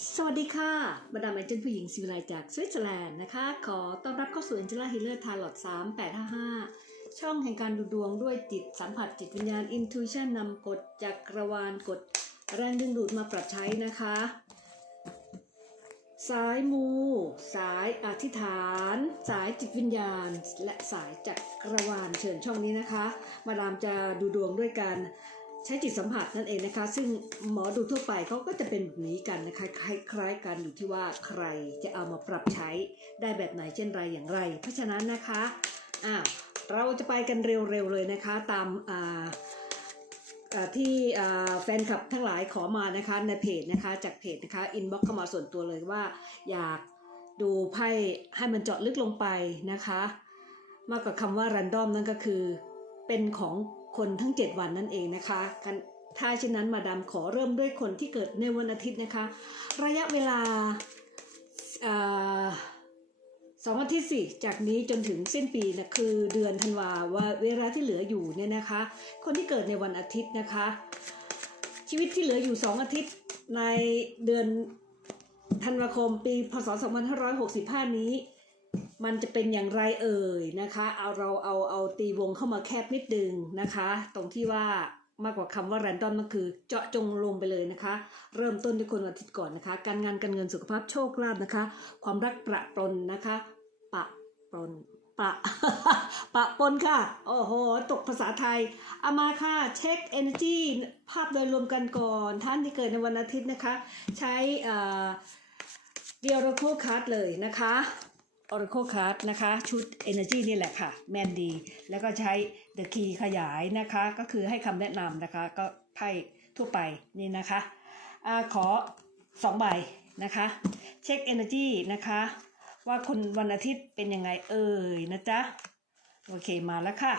สวัสดีค่ะมาดาแอเจิลผู้หญิงสิวิไลจากสวิตเซอร์แลนด์นะคะ ขอต้อนรับเข้าสู่ Angela Healer Tarot 3855 ช่องแห่งการดูดวงด้วยจิตสัมผัสจิตวิญญาณ Intuition นำกฎจักรวาลกฎแรงดึงดูดมาปรับใช้นะคะ สายมู สายอธิษฐาน สายจิตวิญญาณ และสายจักรวาลเชิญช่องนี้นะคะ มาดามจะดูดวงด้วยการ ใช้จิตสัมผัสนั่นเองนะคะ ซึ่งหมอดูทั่วไปเขาก็จะเป็นแบบนี้กันนะคะคล้ายๆกันอยู่ที่ว่าใครจะเอามาปรับใช้ได้แบบไหนเช่นไรอย่างไร เพราะฉะนั้นนะคะอ่าเราจะไปกันเร็วๆเลยนะคะตามอ่าที่แฟนคลับทั้งหลายขอมานะคะในเพจนะคะจากเพจนะคะอินบ็อกเข้ามาส่วนตัวเลยว่า อยากดูไพ่ให้มันเจาะลึกลงไปนะคะ มากกว่าคำว่า random นั่นก็คือเป็นของ คนทั้ง 7 วันนั่นเองนะคะกันถ้าเช่นนั้นมาดามขอเริ่มด้วยคนที่เกิดในวันอาทิตย์นะคะ ระยะเวลาอ่าสองอาทิตย์สิจากนี้จนถึงสิ้นปีนะคือเดือนธันวาว่าเวลาที่เหลืออยู่เนี่ยนะคะ คนที่เกิดในวันอาทิตย์นะคะ ชีวิตที่เหลืออยู่ 2 อาทิตย์ในเดือนธันวาคมปีพศ2565 นี้ มันจะเป็นอย่างไรเอ่ยนะคะ เอาเราเอาเอาตีวงเข้ามาแคบนิดนึงนะคะ ตรงที่ว่ามากกว่าคำว่า random ก็คือเจาะจงลงไปเลยนะคะ เริ่มต้นด้วยคนวันอาทิตย์ก่อนนะคะ การงานการเงินสุขภาพโชคลาภนะคะ ความรักประปรนนะคะ ปะปรนปะปะปนค่ะ โอ้โห ตกภาษาไทยเอามาค่ะ เช็ค energy ภาพโดยรวมกันก่อน ท่านที่เกิดในวันอาทิตย์นะคะ ใช้เอ่อ The Oracle Card เลยนะคะ Oracle Card นะคะ ชุด Energy นี่แหละค่ะ แม่นดี แล้วก็ใช้ The Key ขยายนะคะ ก็คือให้คำแนะนำนะคะ ก็ไพ่ทั่วไปนี่นะคะอาขอ2ใบนะคะ เช็ค Energy นะคะ ว่าคนวันอาทิตย์เป็นยังไงเอ่ยนะจ๊ะ โอเคมาแล้วค่ะ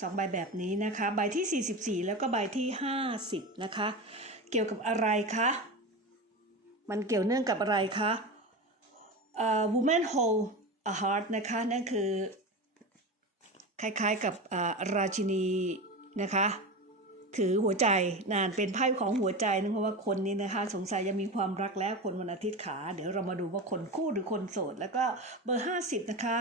สองใบแบบนี้นะคะ ใบที่ 44 แล้วก็ใบที่ 50 นะคะ เกี่ยวกับอะไรคะ มันเกี่ยวเนื่องกับอะไรคะเอ่อ woman hold a heart นะคะนั่นคือ คล้ายๆกับอ่าราชินีนะคะ ถือหัวใจนานเป็นไพ่ของหัวใจนะเพราะว่าคนนี้นะคะ สงสัยจะมีความรักแล้วคนวันอาทิตย์ขา เดี๋ยวเรามาดูว่าคนคู่หรือคนโสด แล้วก็เบอร์ 50 นะคะ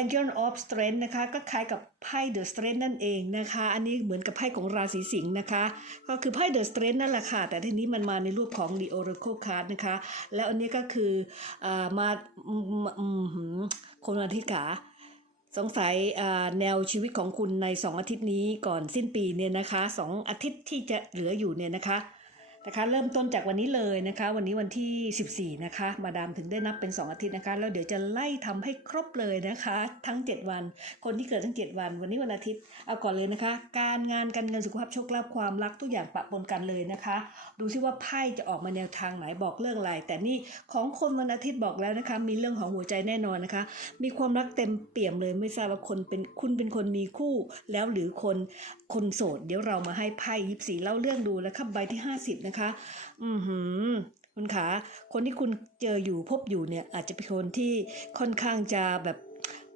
Angel of Strength นะคะ ก็คล้ายกับไพ่ The Strength นั่นเองนะคะ อันนี้เหมือนกับไพ่ของราศีสิงห์นะคะ ก็คือไพ่ The Strength นั่นแหละค่ะ แต่ทีนี้มันมาในรูปของ The Oracle Card นะคะ แล้วอันนี้ก็คืออามาคนวันอาทิตย์ขา สงสัยแนวชีวิตของคุณใน 2 อาทิตย์นี้ก่อนสิ้นปีเนี่ยนะคะสองอาทิตย์ที่จะเหลืออยู่เนี่ยนะคะ นะคะ เริ่มต้นจากวันนี้เลยนะคะ วันนี้วันที่ 14 นะคะ มาดามถึงได้นับเป็น 2 อาทิตย์นะคะ แล้วเดี๋ยวจะไล่ทำให้ครบเลยนะคะ ทั้ง 7 วัน คนที่เกิดทั้ง 7 วัน วันนี้วันอาทิตย์ เอาก่อนเลยนะคะ การงานการเงินสุขภาพโชคลาภความรักทุกอย่างปะปนกันเลยนะคะ ดูซิว่าไพ่จะออกมาแนวทางไหนบอกเรื่องอะไร แต่นี่ของคนวันอาทิตย์บอกแล้วนะคะ มีเรื่องของหัวใจแน่นอนนะคะ มีความรักเต็มเปี่ยมเลย ไม่ทราบว่าคนเป็นคุณเป็นคนมีคู่แล้วหรือคนคนโสด เดี๋ยวเรามาให้ไพ่ยิบสีเล่าเรื่องดูแล้วครับใบที่ 50นะคะ อือหือคุณขาคนที่คุณเจออยู่พบอยู่เนี่ยอาจจะเป็นคนที่ค่อนข้างจะแบบ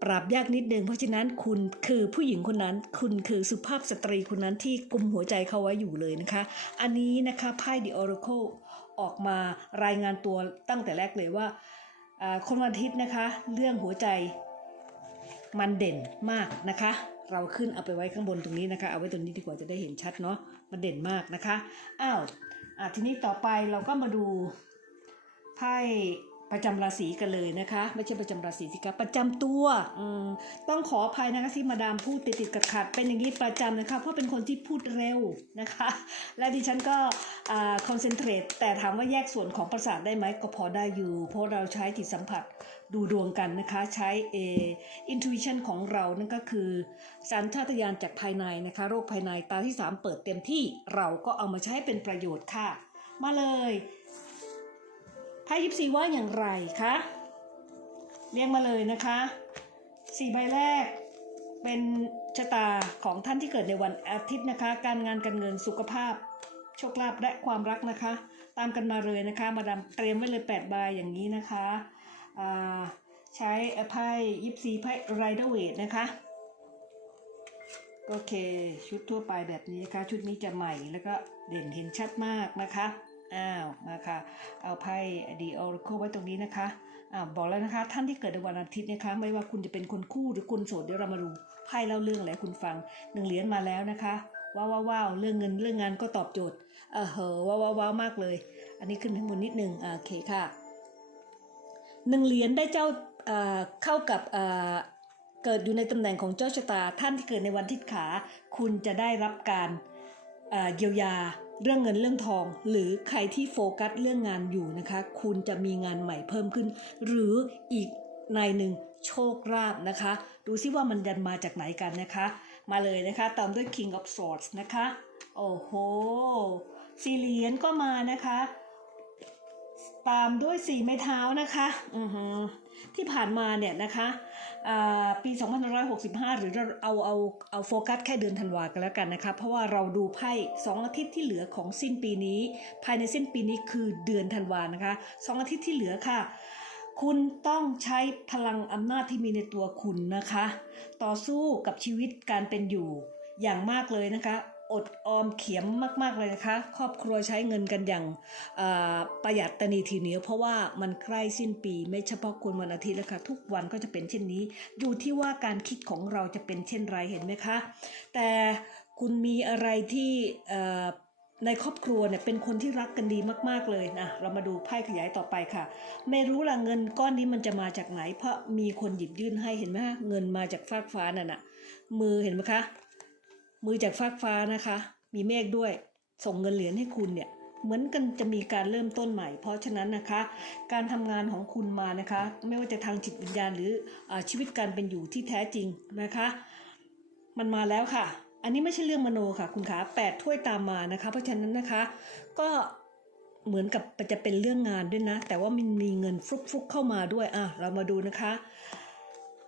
ปราบยากนิดนึง เพราะฉะนั้นคุณคือผู้หญิงคนนั้น คุณคือสุภาพสตรีคนนั้นที่กุมหัวใจเขาไว้อยู่เลยนะคะ อันนี้นะคะไพ่ The Oracle ออกมารายงานตัวตั้งแต่แรกเลยว่าอ่าคนวันอาทิตย์นะคะ เรื่องหัวใจมันเด่นมากนะคะ เราขึ้นเอาไปไว้ข้างบนตรงนี้นะคะ เอาไว้ตรงนี้ดีกว่าจะได้เห็นชัดเนาะมันเด่นมากนะคะอ้าว อ่าทีนี้ต่อไปเราก็มาดูไพ่ประจำราศีกันเลยนะคะ ไม่ใช่ประจำราศีสิคะประจำตัวอืมต้องขออภัยนะคะที่มาดามพูดติดติดขัดขัดเป็นอย่างนี้ประจำนะคะ เพราะเป็นคนที่พูดเร็วนะคะ และดิฉันก็คอนเซนเทรตแต่ถามว่าแยกส่วนของประสาทได้ไหมก็พอได้อยู่ เพราะเราใช้จิตสัมผัส ดูดวงกันนะคะใช้เออินทู i ชันของเรานั่นก็คือสัญชาตญาณจากภายในนะคะโรคภายในตาที่ 3 เปิดเต็มที่เราก็เอามาใช้เป็นประโยชน์ค่ะ มาเลยไพ่ยิปซีว่าอย่างไรคะเรียงมาเลยนะคะสี่ใบแรกเป็นชะตาของท่านที่เกิดในวันอาทิตย์นะคะ การงานการเงินสุขภาพ โชคลาภและความรักนะคะ ตามกันมาเลยนะคะ มาดามเตรียมไว้เลย8ใบอย่างนี้นะคะ ใช้ไพ่ยิปซีไพ่ไรเดอร์เวทนะคะโอเค ชุดทั่วไปแบบนี้นะคะ ชุดนี้จะใหม่แล้วก็เด่นเห็นชัดมากนะคะ อ้าวมาค่ะเอาไพ่ดีออร์โคไว้ตรงนี้นะคะอ่าบอกแล้วนะคะ ท่านที่เกิดในวันอาทิตย์นะคะ ไม่ว่าคุณจะเป็นคนคู่หรือคนโสดเดี๋ยวเรามาดูไพ่เล่าเรื่องอะไรคุณฟังหนึ่งเหรียญมาแล้วนะคะว้าวว้าวเรื่องเงินเรื่องงานก็ตอบโจทย์เออเหอว้าวว้าวมากเลย อันนี้ขึ้นข้างบนนิดนึงอ่าโอเคค่ะ หนึ่งเหรียญได้เจ้าเข้ากับเกิดอยู่ในตำแหน่งของเจ้าชะตา ท่านที่เกิดในวันทิศขา คุณจะได้รับการเยียวยาเรื่องเงินเรื่องทอง หรือใครที่โฟกัสเรื่องงานอยู่นะคะ คุณจะมีงานใหม่เพิ่มขึ้น หรืออีกในหนึ่งโชคลาภนะคะ ดูซิว่ามันดันมาจากไหนกันนะคะ มาเลยนะคะตามด้วย King of Swords นะคะ โอ้โหสี่เหรียญก็มานะคะ ตามด้วยสี่ไม้เท้านะคะอือฮึที่ผ่านมาเนี่ยนะคะปี 2565 หรือเราเอาเอาเอาโฟกัสแค่เดือนธันวากันแล้วกันนะคะ เพราะว่าเราดูไพ่สองอาทิตย์ที่เหลือของสิ้นปีนี้ ภายในสิ้นปีนี้คือเดือนธันวานะคะสองอาทิตย์ที่เหลือค่ะ คุณต้องใช้พลังอำนาจที่มีในตัวคุณนะคะ ต่อสู้กับชีวิตการเป็นอยู่อย่างมากเลยนะคะ อดออมเขียมมากๆเลยนะคะ ครอบครัวใช้เงินกันอย่างประหยัดตนีทีเหนียวเพราะว่ามันใกล้สิ้นปีไม่เฉพาะคนวันอาทิตย์แล้วค่ะทุกวันก็จะเป็นเช่นนี้ อยู่ที่ว่าการคิดของเราจะเป็นเช่นไรเห็นไหมคะ แต่คุณมีอะไรที่ในครอบครัวเนี่ยเป็นคนที่รักกันดีมาก ๆ เลยนะเรามาดูไพ่ขยายต่อไปค่ะ ไม่รู้ละเงินก้อนนี้มันจะมาจากไหน เพราะมีคนหยิบยื่นให้เห็นไหมคะเงินมาจากฟากฟ้านั่นน่ะมือเห็นไหมคะ มือจากฟากฟ้านะคะ มีเมฆด้วย ส่งเงินเหรียญให้คุณเนี่ยเหมือนกันจะมีการเริ่มต้นใหม่ เพราะฉะนั้นนะคะ การทำงานของคุณมานะคะ ไม่ว่าจะทางจิตวิญญาณหรืออชีวิตการเป็นอยู่ที่แท้จริงนะคะ มันมาแล้วค่ะ อันนี้ไม่ใช่เรื่องมโนค่ะ คุณขาแปดถ้วยตามมานะคะ เพราะฉะนั้นนะคะ ก็เหมือนกับจะเป็นเรื่องงานด้วยนะ แต่ว่ามันมีเงินฟลุกๆเข้ามาด้วยอะเรามาดูนะคะ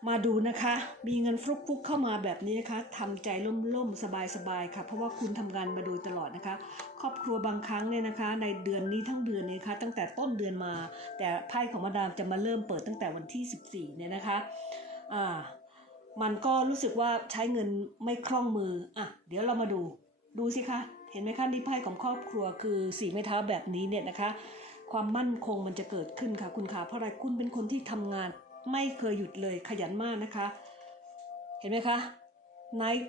มาดูนะคะ มีเงินฟลุกฟุกเข้ามาแบบนี้นะคะทำใจล่มๆสบายๆค่ะ เพราะว่าคุณทำงานมาโดยตลอดนะคะ ครอบครัวบางครั้งเนี่ยนะคะ ในเดือนนี้ทั้งเดือนเนี่ยนะคะ ตั้งแต่ต้นเดือนมา แต่ไพ่ของมาดามจะมาเริ่มเปิดตั้งแต่วันที่ 14 เนี่ยนะคะอ่ามันก็รู้สึกว่าใช้เงินไม่คล่องมืออะเดี๋ยวเรามาดูดูสิคะเห็นไหมคะนี่ไพ่ของครอบครัวคือสีไม้เท้าแบบนี้เนี่ยนะคะ ความมั่นคงมันจะเกิดขึ้นค่ะคุณขาเพราะอะไรคุณเป็นคนที่ทำงาน ไม่เคยหยุดเลยขยันมากนะคะ เห็นไหมคะ Night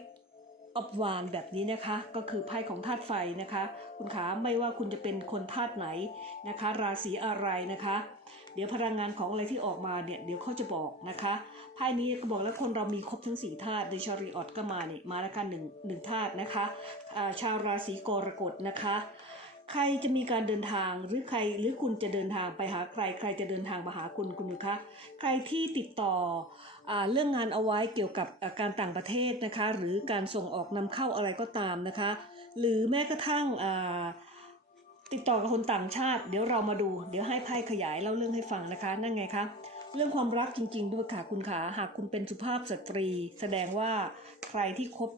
of w a n แบบนี้นะคะก็คือไพ่ของธาตุไฟนะคะ คุณขาไม่ว่าคุณจะเป็นคนธาตุไหนนะคะ ราศีอะไรนะคะ เดี๋ยวพลังงานของอะไรที่ออกมาเนี่ยเดี๋ยวเขาจะบอกนะคะไพ่นี้ก็บอกแล้วคนเรามีครบทั้งสี่ธาตุโดยชาริออตก็มาเนี่ยมาแล้วกันหนึ่งหนึ่งธาตุนะคะชาวราศีกรกฎนะคะ ใครจะมีการเดินทางหรือใครหรือคุณจะเดินทางไปหาใคร ใครจะเดินทางมาหาคุณคุณดูคะใครที่ติดต่ออเรื่องงานเอาไว้เกี่ยวกับการต่างประเทศนะคะ หรือการส่งออกนำเข้าอะไรก็ตามนะคะ หรือแม้กระทั่งติดต่อกับคนต่างชาติ เดี๋ยวเรามาดู เดี๋ยวให้ไพ่ขยายเล่าเรื่องให้ฟังนะคะ นั่นไงคะเรื่องความรักจริง ๆ ด้วยค่ะคุณขาหากคุณเป็นสุภาพสตรี แสดงว่าใครที่คบ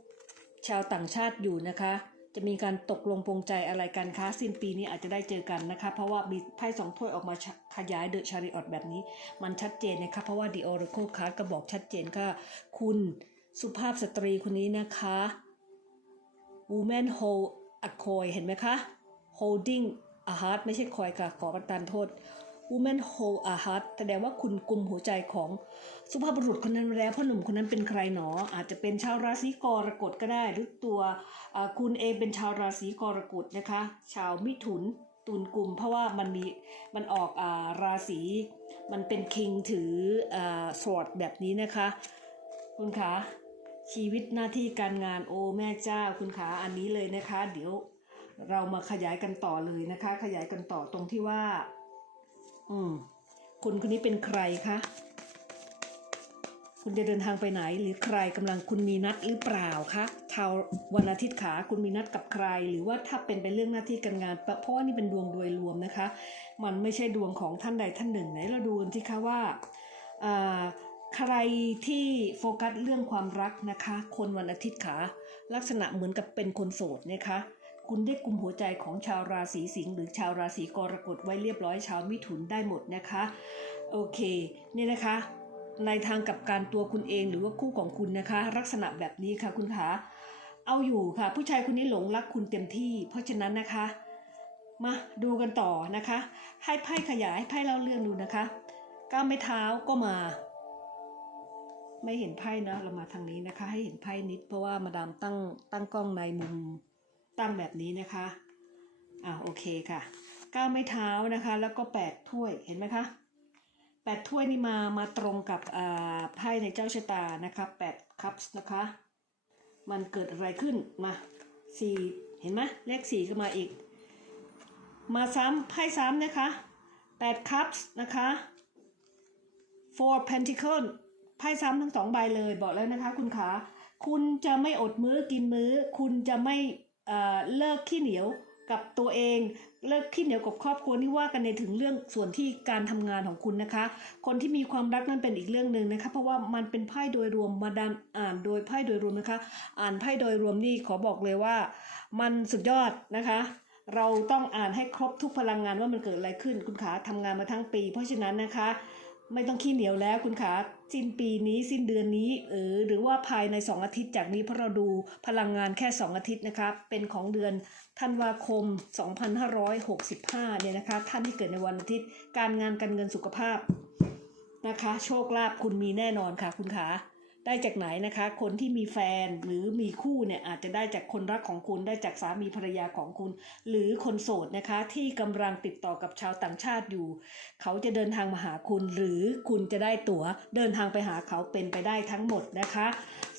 ชาวต่างชาติอยู่นะคะ จะมีการตกลงปรงใจอะไรกันคะสิ้นปีนี้อาจจะได้เจอกันนะคะ เพราะว่ามีไพ่สองถ้วยออกมาขยายเดอะชาริออตแบบนี้ มันชัดเจนนะคะเพราะว่า The Oracle Card ก็บอกชัดเจนค่ะ คุณสุภาพสตรีคนนี้นะคะ Woman hold a coin เห็นไหมคะ holding a heart ไม่ใช่คอยค่ะขอประทานโทษ Woman hold a heart แสดงว่าคุณกลุมหัวใจของสุภาพบุรุษคนนั้นแล้วพ่อหนุ่มคนนั้นเป็นใครหนอ อาจจะเป็นชาวราศีกรกฎก็ได้ หรือตัวคุณเองเป็นชาวราศีกรกฎนะคะ ชาวมิถุนตุลกลุ่ม เพราะว่ามันมีมันออกอาราศีมันเป็นคิงถืออสวดแบบนี้นะคะ คุณคะชีวิตหน้าที่การงานโอแม่เจ้าคุณขาอันนี้เลยนะคะ เดี๋ยวเรามาขยายกันต่อเลยนะคะ ขยายกันต่อตรงที่ว่า อืมคุณคนนี้เป็นใครคะ คุณจะเดินทางไปไหน หรือใครกำลังคุณมีนัดหรือเปล่าคะชาววันอาทิตย์ขาคุณมีนัดกับใคร หรือว่าถ้าเป็นไปเรื่องหน้าที่การงาน เพราะว่านี่เป็นดวงโดยรวมนะคะ มันไม่ใช่ดวงของท่านใดท่านหนึ่งไหนเราดูกันที่คะว่าใครที่โฟกัสเรื่องความรักนะคะ คนวันอาทิตย์ขาลักษณะเหมือนกับเป็นคนโสดนะคะ คุณได้กลุ่มหัวใจของชาวราศีสิงห์หรือชาวราศีกรกฎไว้เรียบร้อยชาวมิถุนได้หมดนะคะ โอเคเนี่ยนะคะ ในทางกับการตัวคุณเองหรือว่าคู่ของคุณนะคะ ลักษณะแบบนี้ค่ะคุณขาเอาอยู่ค่ะ ผู้ชายคนนี้หลงรักคุณเต็มที่ เพราะฉะนั้นนะคะ มาดูกันต่อนะคะ ให้ไพ่ขยายให้ไพ่เล่าเรื่องดูนะคะก้าวไม่เท้าก็มา ไม่เห็นไพ่นะเรามาทางนี้นะคะ ให้เห็นไพ่นิดเพราะว่ามาดามตั้งตั้งกล้องในมุม ตั้งแบบนี้นะคะอ่าโอเคค่ะก้าไม่เท้านะคะ แล้วก็แปดถ้วยเห็นไหมคะแปดถ้วยนี่มามาตรงกับอ่าไพ่ในเจ้าชะตานะคะแปดคัพส์นะคะ มันเกิดอะไรขึ้นมาสี่เห็นไหมเลขสี่ก็มาอีก มาซ้ำไพ่ซ้ำนะคะแปดคัพส์นะคะ four pentacle ไพ่ซ้ำทั้งสองใบเลยบอกแล้วนะคะ คุณขาคุณจะไม่อดมื้อกินมื้อ คุณจะไม่ เเลิกขี้เหนียวกับตัวเองเลิกขี้เหนียวกับครอบครัวนี่ว่ากันในถึงเรื่องส่วนที่การทำงานของคุณนะคะ คนที่มีความรักนั่นเป็นอีกเรื่องหนึ่งนะคะ เพราะว่ามันเป็นไพ่โดยรวมมาดามอ่านโดยไพ่โดยรวมนะคะ อ่านไพ่โดยรวมนี่ขอบอกเลยว่า มันสุดยอดนะคะ เราต้องอ่านให้ครบทุกพลังงานว่ามันเกิดอะไรขึ้นคุณขาทำงานมาทั้งปี เพราะฉะนั้นนะคะ ไม่ต้องขี้เหนียวแล้วคุณขาสิ้นปีนี้สิ้นเดือนนี้เออหรือว่าภายใน 2 อาทิตย์จากนี้เพราะเราดูพลังงานแค่ 2 อาทิตย์นะคะเป็นของเดือนธันวาคม 2565 เนี่ยนะคะ ท่านที่เกิดในวันอาทิตย์ การงานการเงินสุขภาพนะคะ โชคลาภคุณมีแน่นอนค่ะคุณขา ได้จากไหนนะคะ คนที่มีแฟนหรือมีคู่เนี่ยอาจจะได้จากคนรักของคุณ ได้จากสามีภรรยาของคุณ หรือคนโสดนะคะที่กำลังติดต่อกับชาวต่างชาติอยู่ เขาจะเดินทางมาหาคุณ หรือคุณจะได้ตั๋วเดินทางไปหาเขาเป็นไปได้ทั้งหมดนะคะ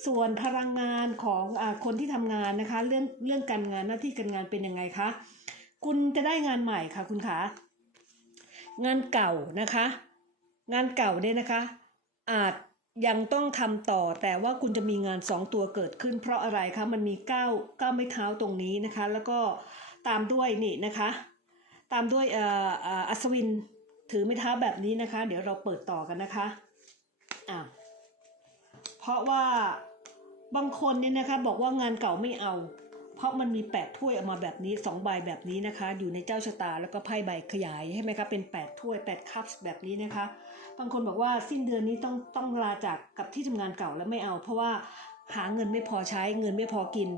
ส่วนพลังงานของอคนที่ทำงานนะคะเรื่องเรื่องการงานหน้าที่การงานเป็นยังไงคะคุณจะได้งานใหม่ค่ะคุณขางานเก่านะคะ งานเก่าเนี่ยนะคะ อาจ ยังต้องทำต่อแต่ว่าคุณจะมีงานสองตัวเกิดขึ้น เพราะอะไรคะมันมีเก้าเก้าไม้เท้าตรงนี้นะคะ แล้วก็ตามด้วยนี่นะคะ ตามด้วยอัศวินถือไม้เท้าแบบนี้นะคะ เดี๋ยวเราเปิดต่อกันนะคะอ่าเพราะว่าบางคนเนี่ยนะคะบอกว่างานเก่าไม่เอา เพราะมันมีแปดถ้วยออกมาแบบนี้สองใบแบบนี้นะคะ อยู่ในเจ้าชะตาแล้วก็ไพ่ใบขยายใช่ไหมคะเป็นแปดถ้วยแปดคัพแบบนี้นะคะ บางคนบอกว่าสิ้นเดือนนี้ต้องต้องลาจากกับที่ทำงานเก่าแล้วไม่เอา เพราะว่าหาเงินไม่พอใช้เงินไม่พอกิน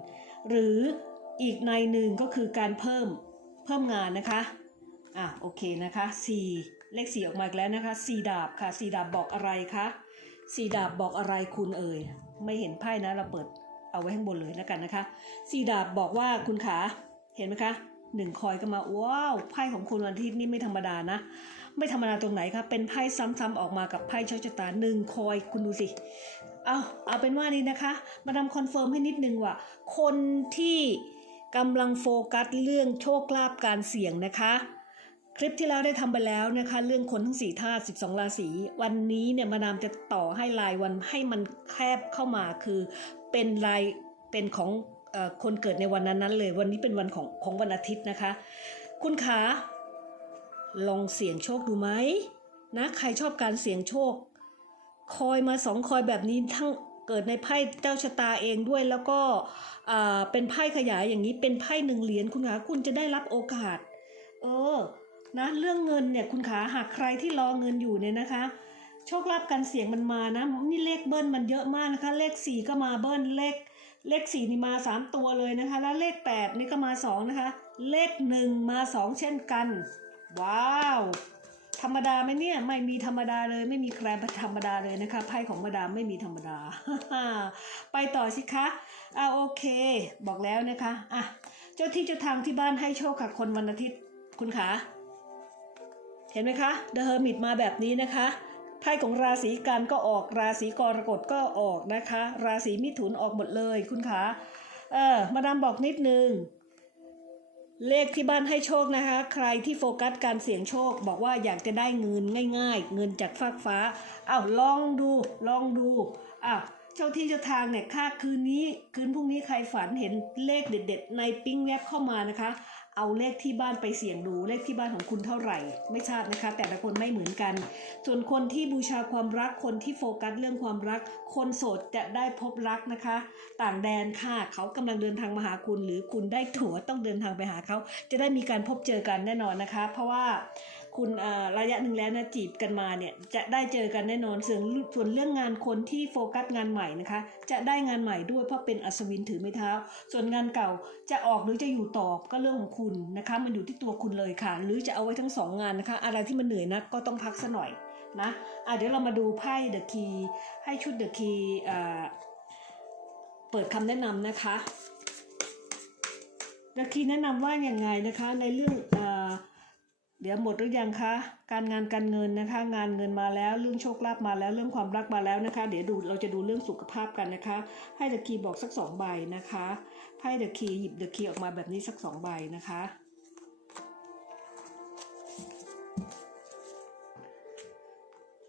หรืออีกในหนึ่งก็คือการเพิ่มเพิ่มงานนะคะอะโอเคนะคะ4เลข4ออกมาแล้วนะคะ4ดาบค่ะ4ดาบบอกอะไรคะ4ดาบบอกอะไรคุณเอ่ยไม่เห็นไพ่นะเราเปิด เอาไว้ข้างบนเลยแล้วกันนะคะ4ดาบบอกว่าคุณขาเห็นไหมคะหนึ่งคอยก็มาว้าวไพ่ของคุณวันอาทิตย์นี่ไม่ธรรมดานะ ไม่ธรรมดาตรงไหนครับเป็นไพ่ซ้ำๆออกมากับไพ่โชคชะตาหนึ่งคอยคุณดูสิเอาเอาเป็นว่านี่นะคะ มาดามคอนเฟิร์มให้นิดนึงว่า คนที่กำลังโฟกัสเรื่องโชคลาภการเสี่ยงนะคะ คลิปที่แล้วได้ทำไปแล้วนะคะ เรื่องคนทั้งสี่ธาตุ12 ราศีวันนี้เนี่ยมาดามจะต่อให้รายวันให้มันแคบเข้ามาคือ เป็นรายเป็นของอคนเกิดในวันนั้นๆเลย วันนี้เป็นวันของของวันอาทิตย์นะคะ คุณขาลองเสี่ยงโชคดูไหมนะใครชอบการเสี่ยงโชค คอยมาสองคอยแบบนี้ทั้งเกิดในไพ่เจ้าชะตาเองด้วยแล้วก็เป็นไพ่ขยายอย่างนี้เป็นไพ่หนึ่งเหรียญคุณขาคุณจะได้รับโอกาส เออนะเรื่องเงินเนี่ยคุณขาหากใครที่รอเงินอยู่เนี่ยนะคะ โชคลาภการเสี่ยงมันมานะ นี่เลขเบิ้ลมันเยอะมากนะคะ เลขสี่ก็มาเบิ้ลเลขเลขสี่นี่มาสามตัวเลยนะคะ แล้วเลขแปดนี่ก็มาสองนะคะ เลขหนึ่งมาสองเช่นกัน ว้าว ธรรมดาไหมเนี่ย ไม่มีธรรมดาเลย ไม่มีใครธรรมดาเลยนะคะไพ่ของมาดามไม่มีธรรมดา ไปต่อสิคะอ่าโอเค บอกแล้วนะคะอะเจ้าที่เจ้าทางที่บ้านให้โชคค่ะคนวันอาทิตย์คุณขาเห็นไหมคะ The Hermit มาแบบนี้นะคะ ไพ่ของราศีกันก็ออกราศีกรกฎก็ออกนะคะ ราศีมิถุนออกหมดเลยคุณขาเออมาดามบอกนิดนึงเลขที่บ้านให้โชคนะคะ ใครที่โฟกัสการเสี่ยงโชค บอกว่าอยากจะได้เงินง่าย ๆ เงินจากฟากฟ้าอ้าวลองดูลองดูอ้าวเจ้าที่เจ้าทางเนี่ยค่าคืนนี้คืนพรุ่งนี้ใครฝันเห็นเลขเด็ด ๆ ในปิ้งแวบเข้ามานะคะ เอาเลขที่บ้านไปเสี่ยงดูเลขที่บ้านของคุณเท่าไหร่ ไม่ทราบนะคะ แต่ละคนไม่เหมือนกัน ส่วนคนที่บูชาความรักคนที่โฟกัสเรื่องความรัก คนโสดจะได้พบรักนะคะ ต่างแดนค่ะเขากำลังเดินทางมาหาคุณ หรือคุณได้ถั่วต้องเดินทางไปหาเขาจะได้มีการพบเจอกันแน่นอนนะคะ เพราะว่า คุณระยะหนึ่งแล้วนะจีบกันมาเนี่ยจะได้เจอกันแน่นอนส่วนส่วนเรื่องงานคนที่โฟกัสงานใหม่นะคะ จะได้งานใหม่ด้วยเพราะเป็นอัศวินถือไม้เท้า ส่วนงานเก่าจะออกหรือจะอยู่ต่อก็เรื่องของคุณนะคะ มันอยู่ที่ตัวคุณเลยค่ะ หรือจะเอาไว้ทั้งสองงานนะคะ อะไรที่มันเหนื่อยนะก็ต้องพักซะหน่อยนะอะเดี๋ยวเรามาดูไพ่เดอะคีให้ชุดเดอะคีเปิดคำแนะนำนะคะเดอะคีแนะนำว่าอย่างไงนะคะในเรื่องอ เดี๋ยวหมดหรือยังคะ การงานการเงินนะคะ งานเงินมาแล้วเรื่องโชคลาภมาแล้วเรื่องความรักมาแล้วนะคะ เดี๋ยวดูเราจะดูเรื่องสุขภาพกันนะคะให้เดอะคีบอกสักสองใบนะคะไพ่เดอะคีหยิบเดอะคีออกมาแบบนี้สักสองใบนะคะ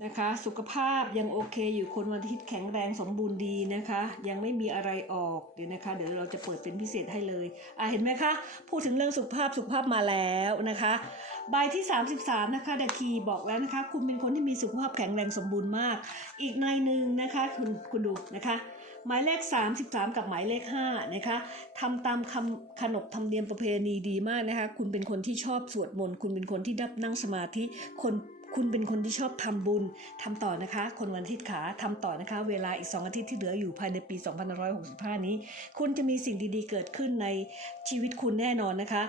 นะคะ สุขภาพยังโอเคอยู่คนวันอาทิตย์แข็งแรงสมบูรณ์ดีนะคะ ยังไม่มีอะไรออกเดี๋ยวนะคะ เดี๋ยวเราจะเปิดเป็นพิเศษให้เลยอะเห็นไหมคะพูดถึงเรื่องสุขภาพสุขภาพมาแล้วนะคะใบที่ 33 นะคะดาคีบอกแล้วนะคะ คุณเป็นคนที่มีสุขภาพแข็งแรงสมบูรณ์มาก อีกในหนึ่งนะคะคุณคุณดูนะคะ หมายเลข 33 กับหมายเลข5นะคะทำตามคำขนบธรรมเนียมประเพณีดีมากนะคะ คุณเป็นคนที่ชอบสวดมนต์คุณเป็นคนที่ดับนั่งสมาธิคน คุณเป็นคนที่ชอบทำบุญทำต่อนะคะ คนวันอาทิตย์ขาทำต่อนะคะ เวลาอีก 2 อาทิตย์ที่เหลืออยู่ภายในปี 2565 นี้ คุณจะมีสิ่งดีๆ เกิดขึ้นในชีวิตคุณแน่นอนนะคะ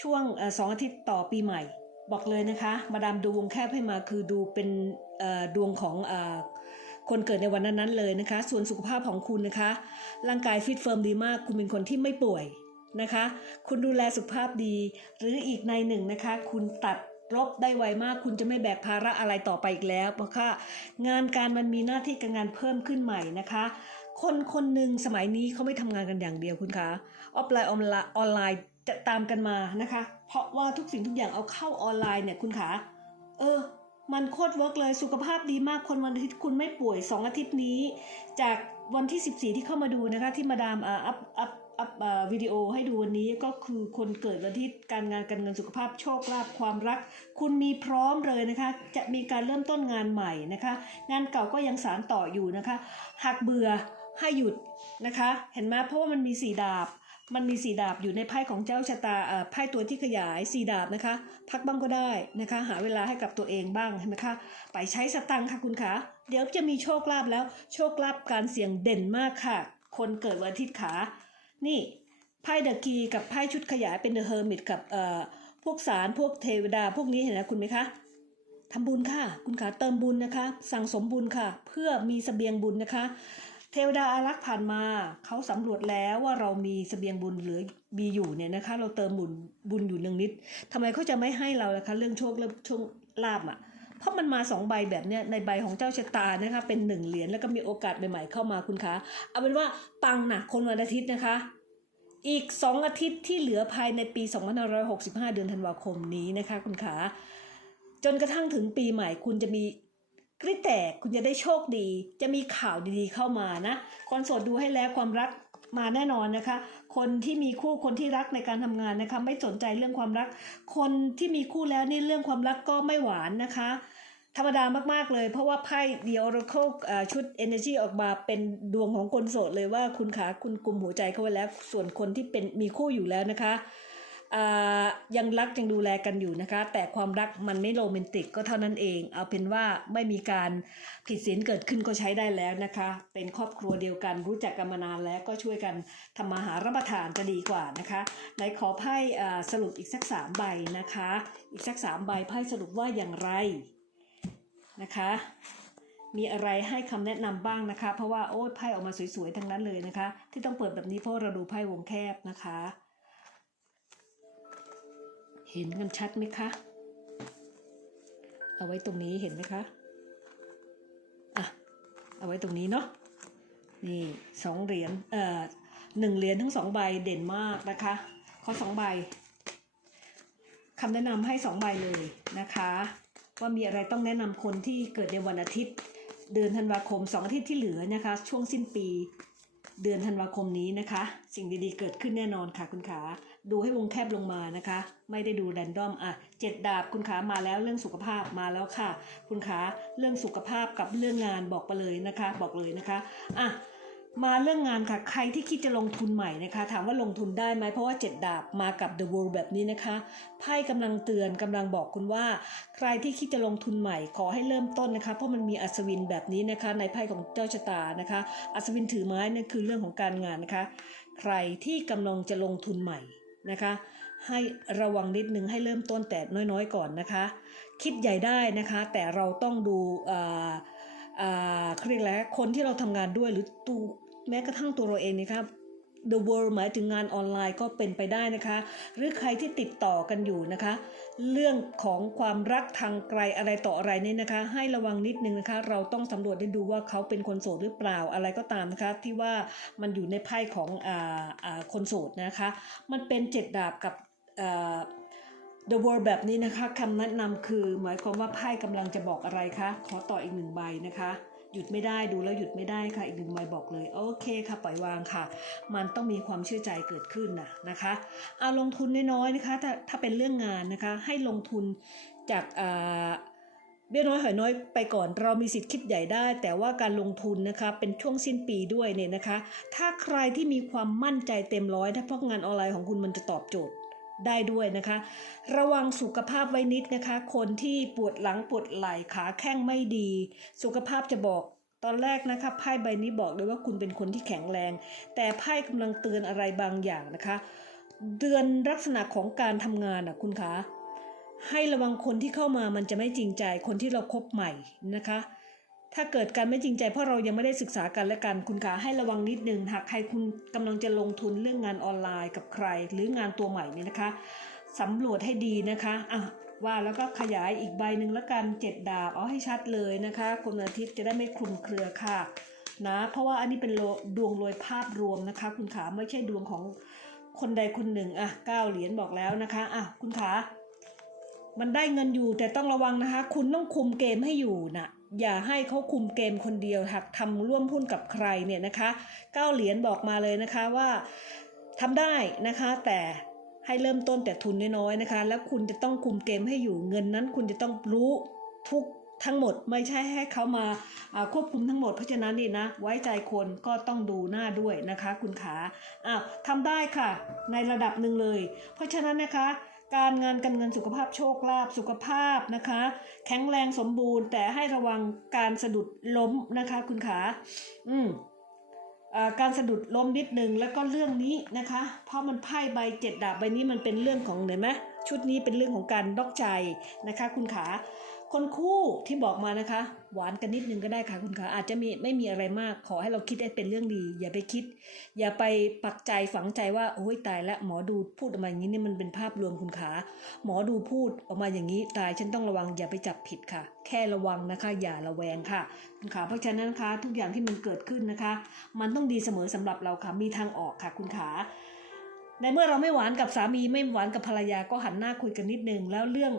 ช่วงสองอาทิตย์ต่อปีใหม่ บอกเลยนะคะ มาดามดูวงแคบให้มาคือดูเป็นดวงของคนเกิดในวันนั้นๆเลยนะคะ ส่วนสุขภาพของคุณนะคะ ร่างกายฟิตเฟิร์มดีมาก คุณเป็นคนที่ไม่ป่วยนะคะ คุณดูแลสุขภาพดี หรืออีกในหนึ่งนะคะ คุณตัด ลบได้ไวมากคุณจะไม่แบกภาระอะไรต่อไปอีกแล้ว เพราะว่างานการมันมีหน้าที่การงานเพิ่มขึ้นใหม่นะคะ คนคนหนึ่งสมัยนี้เขาไม่ทำงานกันอย่างเดียวคุณคะออฟไลน์ออนไลน์จะตามกันมานะคะ เพราะว่าทุกสิ่งทุกอย่างเอาเข้าออนไลน์เนี่ยคุณคะเออมันโคตรเวิร์กเลยสุขภาพดีมากคนวันอาทิตย์คุณไม่ป่วย 2 อาทิตย์นี้ จากวันที่ 14 ที่เข้ามาดูนะคะ ที่มาดามอัพอัพ อัพวิดีโอให้ดูวันนี้ก็คือคนเกิดวันที่การงานการเงินสุขภาพโชคลาภความรัก คุณมีพร้อมเลยนะคะ จะมีการเริ่มต้นงานใหม่นะคะ งานเก่าก็ยังสารต่ออยู่นะคะ หากเบื่อให้หยุดนะคะ เห็นไหมเพราะว่ามันมีสีดาบ มันมีสีดาบอยู่ในไพ่ของเจ้าชะตาไพ่ตัวที่ขยายสีดาบนะคะ พักบ้างก็ได้นะคะ หาเวลาให้กับตัวเองบ้างเห็นไหมคะไปใช้สตังค์ค่ะคุณคะเดี๋ยวจะมีโชคลาภแล้วโชคลาภการเสี่ยงเด่นมากค่ะ คนเกิดวันอาทิตย์ขา นี่ไพ่เดะกีกับไพ่ชุดขยายเป็นเดอะเฮอร์มิตกับเอ่อพวกสารพวกเทวดาพวกนี้เห็นไหมคุณไหมคะทำบุญค่ะ คุณขาเติมบุญนะคะ สั่งสมบุญค่ะ เพื่อมีเสบียงบุญนะคะ เทวดาอารักษ์ผ่านมาเขาสำรวจแล้วว่าเรามีเสบียงบุญเหลือมีอยู่เนี่ยนะคะ เราเติมบุญบุญอยู่หนึ่งนิดทำไมเขาจะไม่ให้เราล่ะคะ เรื่องโชคเรื่องโชคลาภอะ เพราะมันมาสองใบแบบเนี้ยในใบของเจ้าชะตานะคะเป็นหนึ่งเหรียญแล้วก็มีโอกาสใหม่ๆเข้ามาคุณคะเอาเป็นว่าปังนะคนวันอาทิตย์นะคะอีก 2 อาทิตย์ที่เหลือภายในปี 2565 เดือนธันวาคมนี้นะคะคุณขา จนกระทั่งถึงปีใหม่คุณจะมี กริแตกคุณจะได้โชคดี จะมีข่าวดีๆเข้ามานะคนโสดดูให้แล้วความรักมาแน่นอนนะคะ คนที่มีคู่คนที่รักในการทำงานนะคะ ไม่สนใจเรื่องความรัก คนที่มีคู่แล้วนี่เรื่องความรักก็ไม่หวานนะคะ ธรรมดามากๆเลย เพราะว่าไพ่ The Oracle อ่าชุด Energy ออกมาเป็นดวงของคนโสดเลยว่าคุณขาคุณกลุ่มหัวใจเขาไว้แล้ว ส่วนคนที่เป็นมีคู่อยู่แล้วนะคะ ยังรักยังดูแลกันอยู่นะคะ แต่ความรักมันไม่โรแมนติกก็เท่านั้นเอง เอาเป็นว่าไม่มีการผิดศีลเกิดขึ้นก็ใช้ได้แล้วนะคะ เป็นครอบครัวเดียวกัน รู้จักกันมานานแล้วก็ช่วยกันทำมาหารับประทานจะดีกว่านะคะในขอไพ่สรุปอีกสักสามใบนะคะ อีกสักสามใบไพ่สรุปว่าอย่างไรนะคะ มีอะไรให้คำแนะนำบ้างนะคะ เพราะว่าโอ้ยไพ่ออกมาสวยๆทั้งนั้นเลยนะคะ ที่ต้องเปิดแบบนี้เพราะเราดูไพ่วงแคบนะคะ เห็นกันชัดไหมคะ เอาไว้ตรงนี้เห็นไหมคะ อะ เอาไว้ตรงนี้เนาะ นี่สองเหรียญ เอ่อหนึ่งเหรียญทั้งสองใบเด่นมากนะคะ ขอสองใบคำแนะนำให้สองใบเลยนะคะ ว่ามีอะไรต้องแนะนำคนที่เกิดในวันอาทิตย์ เดือนธันวาคมสองอาทิตย์ที่เหลือนะคะ ช่วงสิ้นปี เดือนธันวาคมนี้นะคะ สิ่งดีๆเกิดขึ้นแน่นอนค่ะคุณขา ดูให้วงแคบลงมานะคะ ไม่ได้ดูแรนดอมอะเจ็ดดาบคุณขามาแล้วเรื่องสุขภาพมาแล้วค่ะ คุณขาเรื่องสุขภาพกับเรื่องงานบอกไปเลยนะคะ บอกเลยนะคะอะมาเรื่องงานค่ะใครที่คิดจะลงทุนใหม่นะคะ ถามว่าลงทุนได้ไหมเพราะว่าเจ็ดดาบมากับ The World แบบนี้นะคะไพ่กำลังเตือนกำลังบอกคุณว่า ใครที่คิดจะลงทุนใหม่ขอให้เริ่มต้นนะคะ เพราะมันมีอัศวินแบบนี้นะคะ ในไพ่ของเจ้าชะตานะคะ อัศวินถือไม้นั่นคือเรื่องของการงานนะคะ ใครที่กำลังจะลงทุนใหม่ นะคะ ให้ระวังนิดนึงให้เริ่มต้นแต่น้อยๆ ก่อนนะคะ คิดใหญ่ได้นะคะ แต่เราต้องดูอ่าอ่าเขาเรียกแล้วคนที่เราทำงานด้วยหรือตัวแม้กระทั่งตัวเราเองนะครับ The World หมายถึงงานออนไลน์ก็เป็นไปได้นะคะ หรือใครที่ติดต่อกันอยู่นะคะ เรื่องของความรักทางไกลอะไรต่ออะไรเนี่ยนะคะ ให้ระวังนิดนึงนะคะ เราต้องสำรวจได้ดูว่าเขาเป็นคนโสดหรือเปล่าอะไรก็ตามนะคะ ที่ว่ามันอยู่ในไพ่ของอ่าอ่าคนโสดนะคะ มันเป็นเจ็ดดาบกับอ่า The World แบบนี้นะคะคำแนะนำคือหมายความว่าไพ่กำลังจะบอกอะไรคะขอต่ออีกหนึ่งใบนะคะ ยุดไม่ได้ดูแล้วหยุดไม่ได้ค่ะ อีกหนึ่งใบบอกเลย โอเคค่ะ ปล่อยวางค่ะ มันต้องมีความเชื่อใจเกิดขึ้นนะนะคะเอาลงทุนน้อยๆนะคะถ้าถ้าเป็นเรื่องงานนะคะ ให้ลงทุนจากอ่าเบี้ยน้อยหอยน้อยไปก่อนเรามีสิทธิ์คิดใหญ่ได้ แต่ว่าการลงทุนนะคะเป็นช่วงสิ้นปีด้วยเนี่ยนะคะ ถ้าใครที่มีความมั่นใจเต็มร้อยถ้าพราะงานออนไลน์ของคุณมันจะตอบโจทย์ ได้ด้วยนะคะ ระวังสุขภาพไว้นิดนะคะ คนที่ปวดหลังปวดไหล่ขาแข้งไม่ดี สุขภาพจะบอกตอนแรกนะคะไพ่ใบนี้บอกเลยว่าคุณเป็นคนที่แข็งแรง แต่ไพ่กำลังเตือนอะไรบางอย่างนะคะ เตือนลักษณะของการทำงานอะคุณคะให้ระวังคนที่เข้ามามันจะไม่จริงใจคนที่เราคบใหม่นะคะ ถ้าเกิดการไม่จริงใจเพราะเรายังไม่ได้ศึกษากันและกันคุณคะให้ระวังนิดนึงหากใครคุณกำลังจะลงทุนเรื่องงานออนไลน์กับใคร หรืองานตัวใหม่นี่นะคะสำรวจให้ดีนะคะอะว่าแล้วก็ขยายอีกใบหนึ่งล้วกันเจ็ดดาบเอาให้ชัดเลยนะคะคนอาทิตย์จะได้ไม่คลุมเครือค่ะนะเพราะว่าอันนี้เป็นโลดวงโดยภาพรวมนะคะ คุณขาไม่ใช่ดวงของคนใดคนหนึ่งอะเก้าเหรียญบอกแล้วนะคะอะคุณขามันได้เงินอยู่แต่ต้องระวังนะคะ คุณต้องคุมเกมให้อยู่นะ อย่าให้เขาคุมเกมคนเดียวหากทำร่วมหุ้นกับใครเนี่ยนะคะเก้าเหรียญบอกมาเลยนะคะว่าทำได้นะคะแต่ให้เริ่มต้นแต่ทุนน้อยๆนะคะ แล้วคุณจะต้องคุมเกมให้อยู่เงินนั้น คุณจะต้องรู้ทุกทั้งหมดไม่ใช่ให้เขามาควบคุมทั้งหมดเพราะฉะนั้นนี่นะ ไว้ใจคนก็ต้องดูหน้าด้วยนะคะ คุณขาอ้าวทำได้ค่ะ ในระดับหนึ่งเลย เพราะฉะนั้นนะคะ การงานการเงินสุขภาพโชคลาภสุขภาพนะคะ แข็งแรงสมบูรณ์ แต่ให้ระวังการสะดุดล้มนะคะคุณขาอืมการสะดุดล้มนิดนึงแล้วก็เรื่องนี้นะคะ เพราะมันไพ่ใบเจ็ดดาบใบนี้มันเป็นเรื่องของเห็นไหมชุดนี้เป็นเรื่องของการดอกใจนะคะ คุณขา คนคู่ที่บอกมานะคะ หวานกันนิดนึงก็ได้ค่ะคุณขาอาจจะมีไม่มีอะไรมากขอให้เราคิดให้เป็นเรื่องดี อย่าไปคิด อย่าไปปักใจฝังใจว่าโอ้ยตายแล้วหมอดูพูดออกมาอย่างนี้นี่มันเป็นภาพรวมคุณขาหมอดูพูดออกมาอย่างนี้ตายฉันต้องระวังอย่าไปจับผิดค่ะ แค่ระวังนะคะ อย่าระแวงค่ะคุณขาเพราะฉะนั้นนะคะทุกอย่างที่มันเกิดขึ้นนะคะ มันต้องดีเสมอสำหรับเราค่ะมีทางออกค่ะ คุณขาในเมื่อเราไม่หวานกับสามีไม่หวานกับภรรยาก็หันหน้าคุยกันนิดนึงแล้วเรื่อง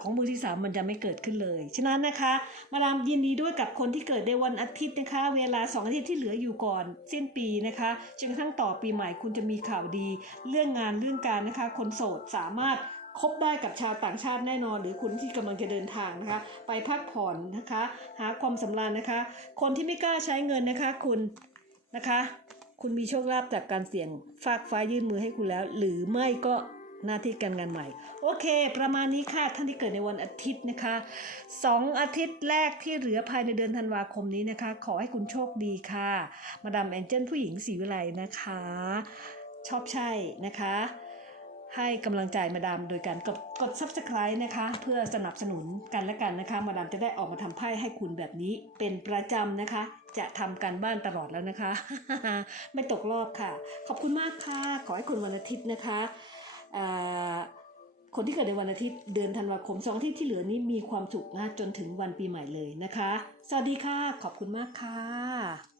ของมือที่สามมันจะไม่เกิดขึ้นเลย ฉะนั้นนะคะ มาดามยินดีด้วยกับคนที่เกิดในวันอาทิตย์นะคะ เวลาสองอาทิตย์ที่เหลืออยู่ก่อนสิ้นปีนะคะจนกระทั่งต่อปีใหม่คุณจะมีข่าวดี เรื่องงานเรื่องการนะคะ คนโสดสามารถคบได้กับชาวต่างชาติแน่นอน หรือคุณที่กำลังจะเดินทางนะคะ ไปพักผ่อนนะคะ หาความสำราญนะคะ คนที่ไม่กล้าใช้เงินนะคะ คุณนะคะ คุณมีโชคลาภจากการเสี่ยงฝากฟ้ายื่นมือให้คุณแล้ว หรือไม่ก็ หน้าที่การงานใหม่ โอเค ประมาณนี้ค่ะท่านที่เกิดในวันอาทิตย์นะคะสองอาทิตย์แรกที่เหลือภายในเดือนธันวาคมนี้นะคะ ขอให้คุณโชคดีค่ะ มาดามแองเจิลผู้หญิงศรีวิไลนะคะ ชอบใช่นะคะให้กำลังใจมาดามโดยการกดกด subscribe นะคะ เพื่อสนับสนุนกันและกันนะคะ มาดามจะได้ออกมาทำไพ่ให้คุณแบบนี้เป็นประจำนะคะ จะทำการบ้านตลอดแล้วนะคะ ไม่ตกรอบค่ะ ขอบคุณมากค่ะ ขอให้คุณวันอาทิตย์นะคะ คนที่เกิดในวันอาทิตย์เดือนธันวาคมสองอาที่ที่เหลือนี้มีความสุขมากจนถึงวันปีใหม่เลยนะคะ สวัสดีค่ะ ขอบคุณมากค่ะ